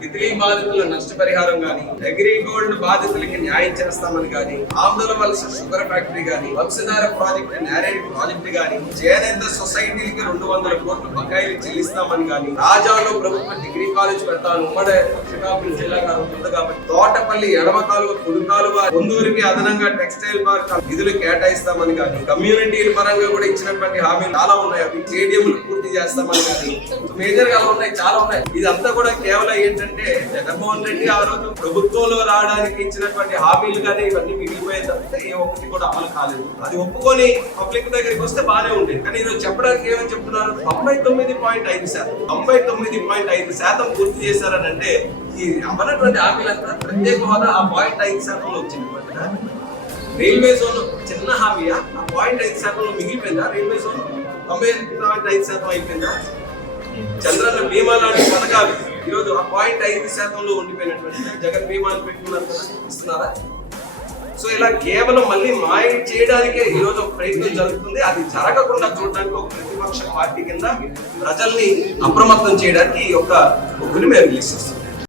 తిత్లీ బాధితుల నష్టపరిహారం గాని అగ్రిగోల్డ్ బాధితులకి న్యాయం చేస్తామని గాని ఆందోళన వలస షుగర్ ఫ్యాక్టరీ గాని వంశధార ప్రాజెక్ట్ నేరేడ్ ప్రాజెక్ట్ గాని చేనేత సొసైటీలకి రెండు వందల కోట్లు బకాయిలు చెల్లిస్తామని గాని రాజాలో ప్రభుత్వ డిగ్రీ కాలేజ్ పెడతాను ఉమ్మడి శ్రీకాకుళం జిల్లాగా ఉంటుంది కాబట్టి తోటపల్లి ఎడమ కాలువ కుడి కాలువ పొందూరుకి అదనంగా టెక్స్టైల్ పార్క్ నిధులు కేటాయిస్తామని కానీ కమ్యూనిటీల పరంగా కూడా ఇచ్చినటువంటి హామీలు చాలా ఉన్నాయి. అవి స్టేడియంలు పూర్తి చేస్తామని కానీ మేజర్గా ఉన్నాయి చాలా ఉన్నాయి. ఇదంతా కూడా కేవలం ఏంటంటే జగన్మోహన్ రెడ్డి ఆ రోజు ప్రభుత్వంలో రావడానికి ఇచ్చినటువంటి హామీలు కానీ ఇవన్నీ మిగిలిపోయే తప్పితే ఏ ఒక్కటి కూడా అమలు కాలేదు. అది ఒప్పుకొని పబ్లిక్ దగ్గరికి వస్తే బాగానే ఉండేది. కానీ ఈరోజు చెప్పడానికి ఏమని చెప్తున్నారు? తొంభై తొమ్మిది పాయింట్ ఐదు శాతం. తొంభై తొమ్మిది పాయింట్ ఐదు శాతం పూర్తి చేశారని అంటే ఈ అమలటువంటి హామీలంతా ప్రత్యేక ద్వారా ఆ పాయింట్ ఐదు శాతంలో వచ్చింది. కదా. రైల్వే జోన్ చిన్న హామీయా ఆ? పాయింట్ ఐదు శాతంలో మిగిలిపోయిందా? రైల్వే జోన్ తొంభై పాయింట్ ఐదు శాతం అయిపోయిందా? చంద్రన్న బీమా లాంటి పథకాలు ఈరోజు ఆ పాయింట్ ఐదు శాతంలో ఉండిపోయినటువంటి జగన్ బీమాని పెట్టుకున్నారు కదా? ఇస్తున్నారా? సో ఇలా కేవలం మళ్ళీ మాయ చేయడానికే ఈ రోజు ఒక ప్రయత్నం జరుగుతుంది. అది జరగకుండా చూడడానికి ఒక ప్రతిపక్ష పార్టీ కింద ప్రజల్ని అప్రమత్తం చేయడానికి ఈ యొక్క బుక్కుని మేము రిలీజ్